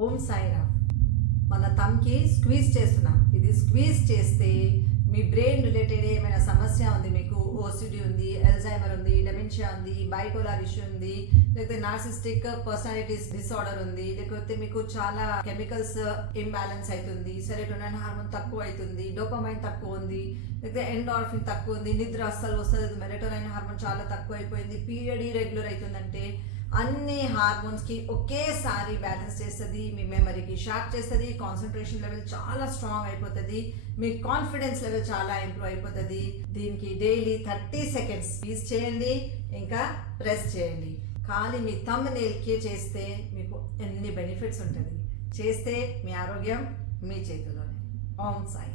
ఓం సాయిరామ్. మన తమ్కి స్క్వీజ్ చేస్తున్నాం. ఇది స్క్వీజ్ చేస్తే మీ బ్రెయిన్ రిలేటెడ్ ఏమైనా సమస్య ఉంది మీకు? ఓసిడి ఉంది ఎల్జైమర్ ఉంది డెమెన్షియా ఉంది బైపోలార్ ఇష్యూ ఉంది లేకపోతే నార్సిస్టిక్ పర్సనాలిటీస్ డిసార్డర్ ఉంది లేకపోతే మీకు చాలా కెమికల్స్ ఇంబ్యాలెన్స్ అవుతుంది సెరోటోనిన్ హార్మోన్ తక్కువ అవుతుంది డోపమైన్ తక్కువ ఉంది లేకపోతే ఎండార్ఫిన్ తక్కువ ఉంది నిద్ర అస్సలు వస్తుంది మెరటోనైన్ హార్మోన్ చాలా తక్కువ అయిపోయింది పీరియడ్ ఇరెగ్యులర్ అవుతుందంటే అన్ని హార్మోన్స్కి ఒకేసారి బ్యాలెన్స్ చేస్తుంది మీ మెమరీకి షార్ప్ చేస్తుంది కాన్సన్ట్రేషన్ లెవెల్ చాలా స్ట్రాంగ్ అయిపోతుంది మీ కాన్ఫిడెన్స్ లెవెల్ చాలా ఇంప్రూవ్ అయిపోతుంది. దీనికి డైలీ థర్టీ సెకండ్స్ యూజ్ చేయండి ఇంకా ప్రెస్ చేయండి. ఖాళీ మీ తమ్ నేల్కి చేస్తే మీకు ఎన్ని బెనిఫిట్స్ ఉంటుంది? చేస్తే మీ ఆరోగ్యం మీ చేతిలోనే. ఓం సాయి